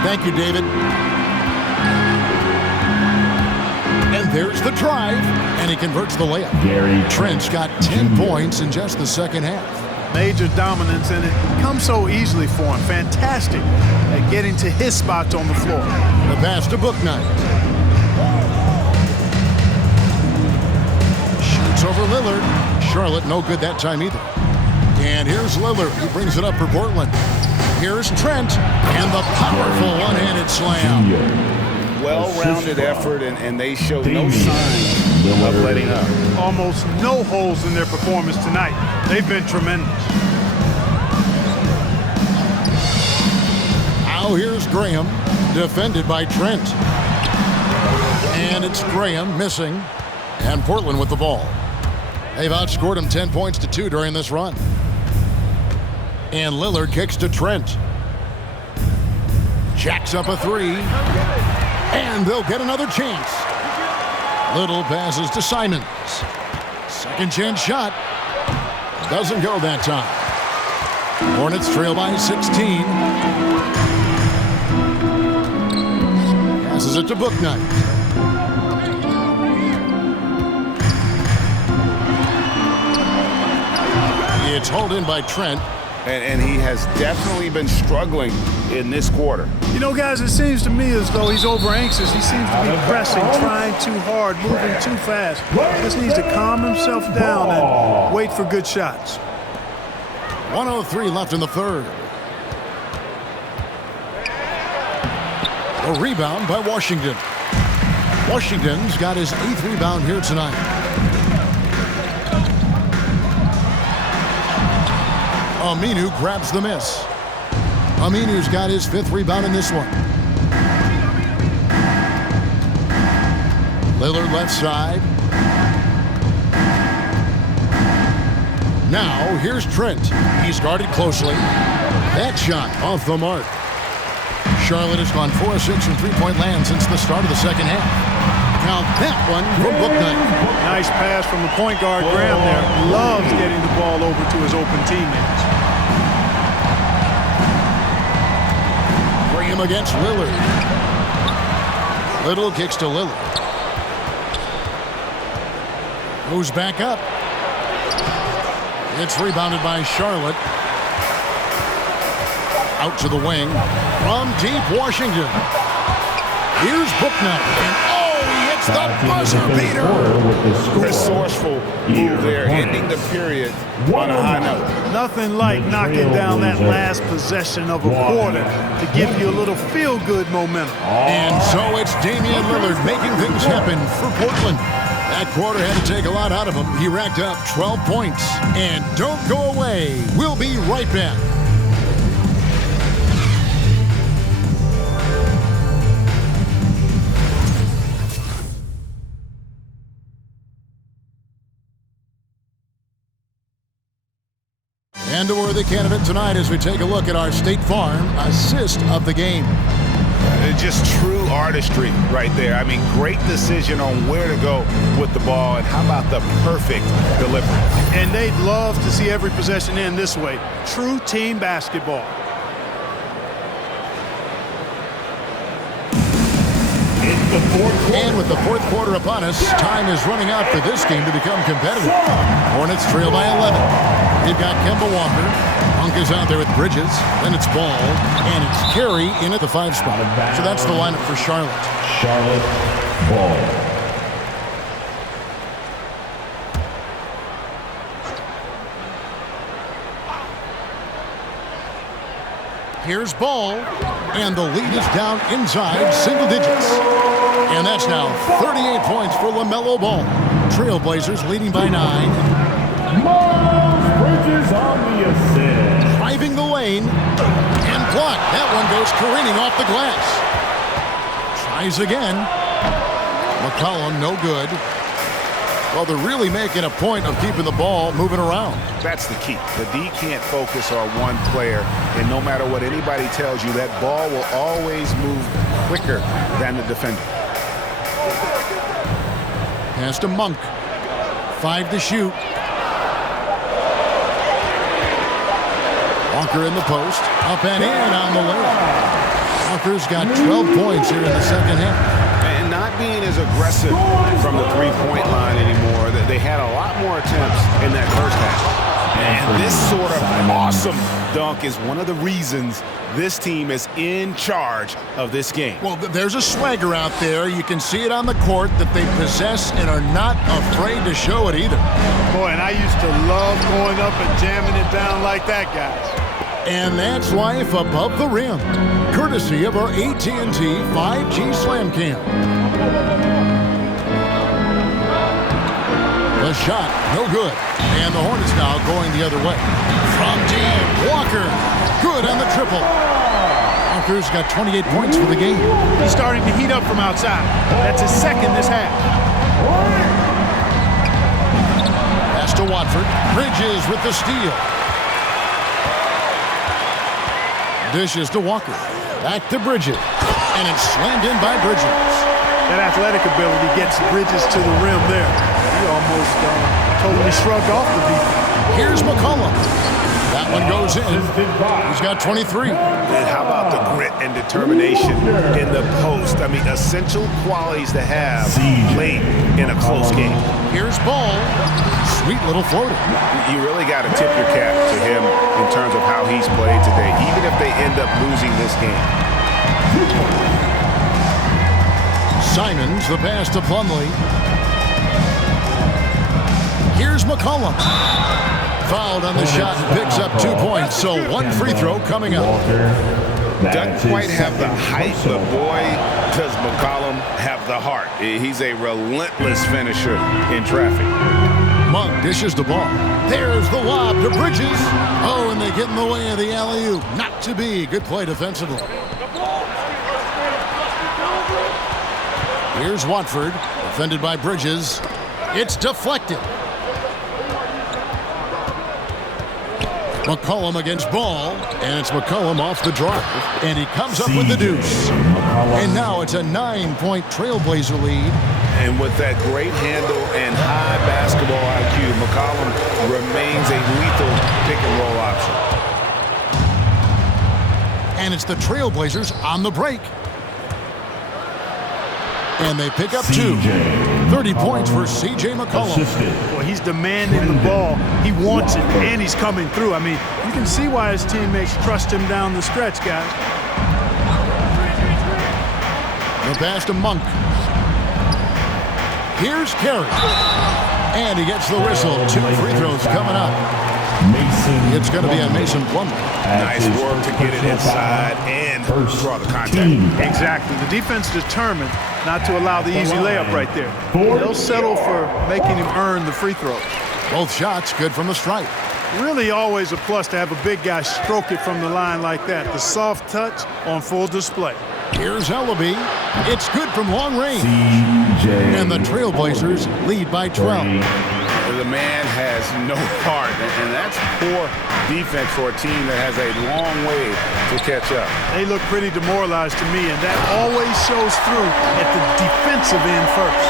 Thank you, David. And there's the drive, and he converts the layup. Trent's got 10 points in just the second half. Major dominance, and it comes so easily for him. Fantastic at getting to his spots on the floor. The pass to Book Night. Shoots over Lillard. Charlotte no good that time either. And here's Lillard. He brings it up for Portland. Here's Trent, and the powerful one-handed slam. Well-rounded effort, and they show no signs of letting up. Almost no holes in their performance tonight. They've been tremendous. Now here's Graham, defended by Trent. And it's Graham missing, and Portland with the ball. They've outscored him 10 points to 2 during this run. And Lillard kicks to Trent. Jacks up a three. And they'll get another chance. Little passes to Simons. Second chance shot. Doesn't go that time. Hornets trail by 16. Passes it to Book Night. It's hauled in by Trent. And he has definitely been struggling in this quarter. You know, guys, it seems to me as though he's over-anxious. He seems to be pressing, trying too hard, moving too fast. Just needs to calm himself down and wait for good shots. 1:03 left in the third. A rebound by Washington. Washington's got his 8th rebound here tonight. Aminu grabs the miss. Aminu's got his 5th rebound in this one. Lillard left side. Now here's Trent. He's guarded closely. That shot off the mark. Charlotte has gone 4 of 6 from three-point land since the start of the second half. Now that one from Book Night. Nice pass from the point guard, Graham there. Loves getting the ball over to his open teammates. Graham against Lillard. Little kicks to Lillard. Goes back up. It's rebounded by Charlotte. Out to the wing. From deep Washington. Here's Book Night. And he hits the buzzer beater. Resourceful move there, ending the period on a high note. Nothing like knocking down that last possession of a quarter to give you a little feel-good momentum. And so it's Damian Lillard making things happen for Portland. That quarter had to take a lot out of him. He racked up 12 points. And don't go away. We'll be right back. And a worthy candidate tonight as we take a look at our State Farm assist of the game. Just true artistry right there. I mean, great decision on where to go with the ball, and how about the perfect delivery? And they'd love to see every possession end this way. True team basketball. And with the fourth quarter upon us, time is running out for this game to become competitive. Hornets trail by 11. They've got Kemba Walker. Punk is out there with Bridges. Then it's Ball. And it's Carey in at the 5 spot. So that's the lineup for Charlotte. Charlotte Ball. Here's Ball, and the lead is down inside single digits. And that's now 38 points for LaMelo Ball. Trailblazers leading by 9. Miles Bridges on the assist. Driving the lane, and blocked. That one goes careening off the glass. Tries again. McCollum, no good. Well, they're really making a point of keeping the ball moving around. That's the key. The D can't focus on one player, and no matter what anybody tells you, that ball will always move quicker than the defender. Pass to Monk. 5 to shoot. Walker in the post. Up and in on the layup. Walker's got 12 points here in the second half. And not being as aggressive from the three-point line anymore. They had a lot more attempts in that first half. And this sort of awesome dunk is one of the reasons this team is in charge of this game. Well, there's a swagger out there. You can see it on the court that they possess and are not afraid to show it either. Boy, and I used to love going up and jamming it down like that, guys. And that's life above the rim, courtesy of our AT&T 5G Slam Cam. The shot, no good. And the Hornets now going the other way. From deep, Walker, good on the triple. Walker's got 28 points for the game. He's starting to heat up from outside. That's his second this half. Pass to Watford. Bridges with the steal. Dishes to Walker. Back to Bridges. And it's slammed in by Bridges. That athletic ability gets Bridges to the rim there. He almost totally shrugged off the defense. Here's McCollum. That one goes in. He's got 23. And how about the grit and determination in the post? I mean, essential qualities to have late in a close game. Here's Ball. Sweet little floater. You really got to tip your cap to him in terms of how he's played today, even if they end up losing this game. Simons, the pass to Plumlee. Here's McCollum. Fouled on the shot and picks up 2 points, so 1 free throw coming up. Doesn't quite have the height, but boy, does McCollum have the heart. He's a relentless finisher in traffic. Monk dishes the ball. There's the lob to Bridges. Oh, and they get in the way of the alley-oop. Not to be. Good play defensively. Here's Watford, defended by Bridges. It's deflected. McCollum against Ball, and it's McCollum off the drive. And he comes up with the deuce. And now it's a 9-point Trailblazer lead. And with that great handle and high basketball IQ, McCollum remains a lethal pick-and-roll option. And it's the Trailblazers on the break. And they pick up 2. 30 points for C.J. McCollum. Well, he's demanding the ball. He wants it, and he's coming through. I mean, you can see why his teammates trust him down the stretch, guys. The pass to Monk. Here's Carey. And he gets the whistle. 2 free throws coming up. It's going to be a Mason Plumlee. Nice work to get it inside and and draw the contact. Exactly. The defense determined not to allow the easy layup right there. They'll settle for making him earn the free throw. Both shots good from the stripe. Really always a plus to have a big guy stroke it from the line like that. The soft touch on full display. Here's Ellaby. It's good from long range. And the Trailblazers lead by 12. The man has no heart, and that's poor defense for a team that has a long way to catch up. They look pretty demoralized to me, and that always shows through at the defensive end first.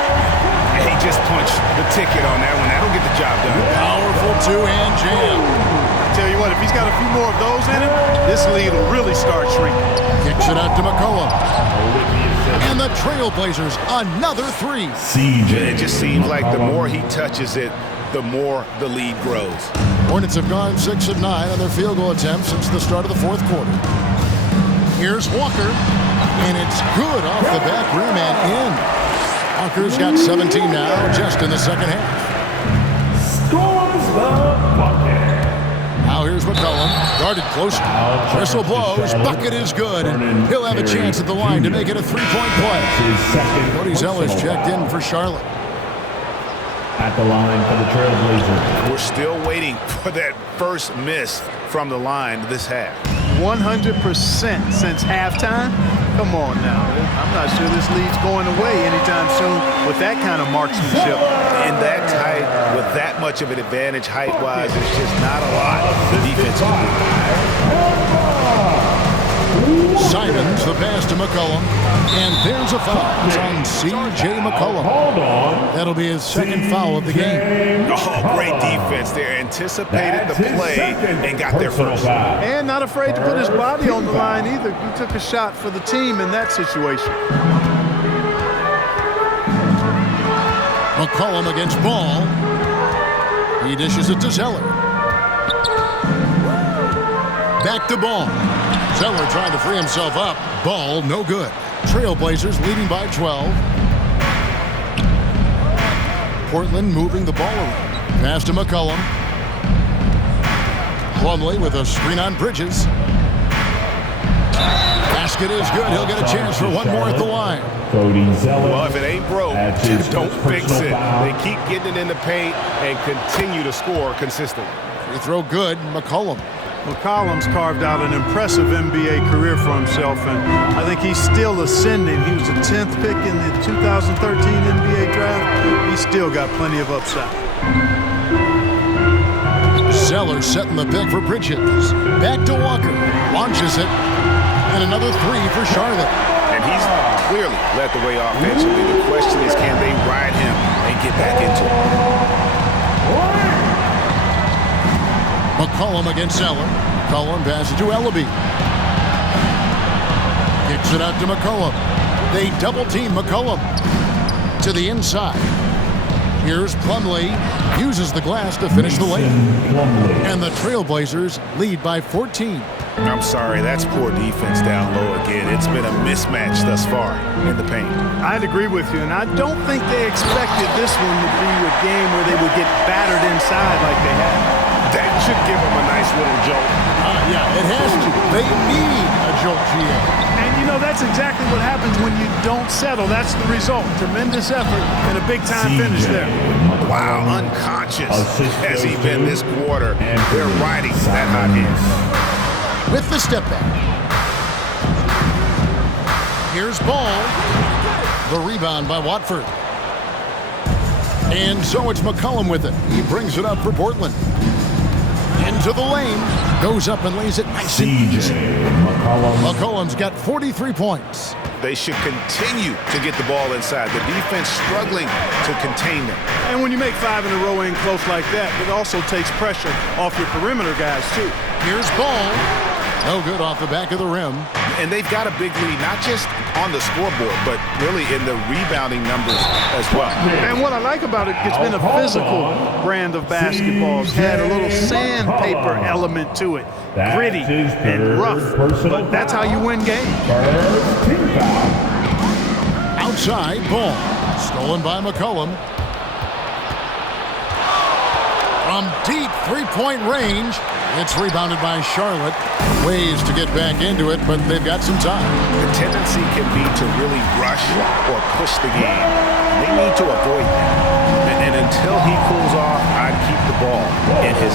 And he just punched the ticket on that one. That'll get the job done. Powerful two-hand jam. I tell you what, if he's got a few more of those in him, this lead will really start shrinking. Kicks it out to McCollum. And the Trailblazers, another three. It just seems like the more he touches it, the more the lead grows. Hornets have gone 6 of 9 on their field goal attempts since the start of the fourth quarter. Here's Walker, and it's good off the back rim and in. Walker's got 17 now, just in the second half. Scores the bucket. Now here's McCollum, guarded closer. Whistle blows, bucket is good, and he'll have a chance at the line to make it a three-point play. Cody Zeller's checked in for Charlotte. At the line for the Trailblazers. We're still waiting for that first miss from the line this half. 100% since halftime? Come on now. I'm not sure this lead's going away anytime soon with that kind of marksmanship. And that tight, with that much of an advantage height-wise, there's just not a lot the defense can do. Simons, the pass to McCollum, and there's a foul. It's on C.J. McCollum. That'll be his second foul of the game. Oh, great defense there. Anticipated the play and got there first. And not afraid to put his body on the line either. He took a shot for the team in that situation. McCollum against Ball. He dishes it to Zeller. Back to Ball. Zeller trying to free himself up. Ball, no good. Trailblazers leading by 12. Portland moving the ball around. Pass to McCollum. Plumlee with a screen on Bridges. Basket is good. He'll get a chance for one more at the line. Well, if it ain't broke, don't fix it. They keep getting it in the paint and continue to score consistently. Free throw good. McCollum. McCollum's carved out an impressive NBA career for himself, and I think he's still ascending. He was the 10th pick in the 2013 NBA draft. He's still got plenty of upside. Zeller setting the pick for Bridges. Back to Walker. Launches it. And another three for Charlotte. And he's clearly led the way offensively. The question is, can they ride him and get back into it? McCollum against Zeller. McCollum passes to Ellaby. Kicks it out to McCollum. They double-team McCollum to the inside. Here's Plumlee. Uses the glass to finish the lane. And the Trailblazers lead by 14. I'm sorry, that's poor defense down low again. It's been a mismatch thus far in the paint. I'd agree with you, and I don't think they expected this one to be a game where they would get battered inside like they have. That should give them a nice little jolt. Yeah, it has to. They need a jolt, GA. And, you know, that's exactly what happens when you don't settle. That's the result. Tremendous effort and a big-time finish there. Wow, unconscious has he been this quarter. They're riding that hot hand. With the step back. Here's Ball. The rebound by Watford. And so it's McCollum with it. He brings it up for Portland. Into the lane. Goes up and lays it nice and easy. McCollum's got 43 points. They should continue to get the ball inside. The defense struggling to contain them. And when you make 5 in a row in close like that, it also takes pressure off your perimeter guys, too. Here's Ball. No good off the back of the rim. And they've got a big lead, not just on the scoreboard, but really in the rebounding numbers as well. And what I like about it, it's been a physical brand of basketball. It's had a little sandpaper element to it. Gritty and rough, but that's how you win games. Outside, Ball. Stolen by McCollum. From deep three-point range, it's rebounded by Charlotte. Ways to get back into it, but they've got some time. The tendency can be to really rush or push the game. They need to avoid that. And until he cools off, I'd keep the ball in his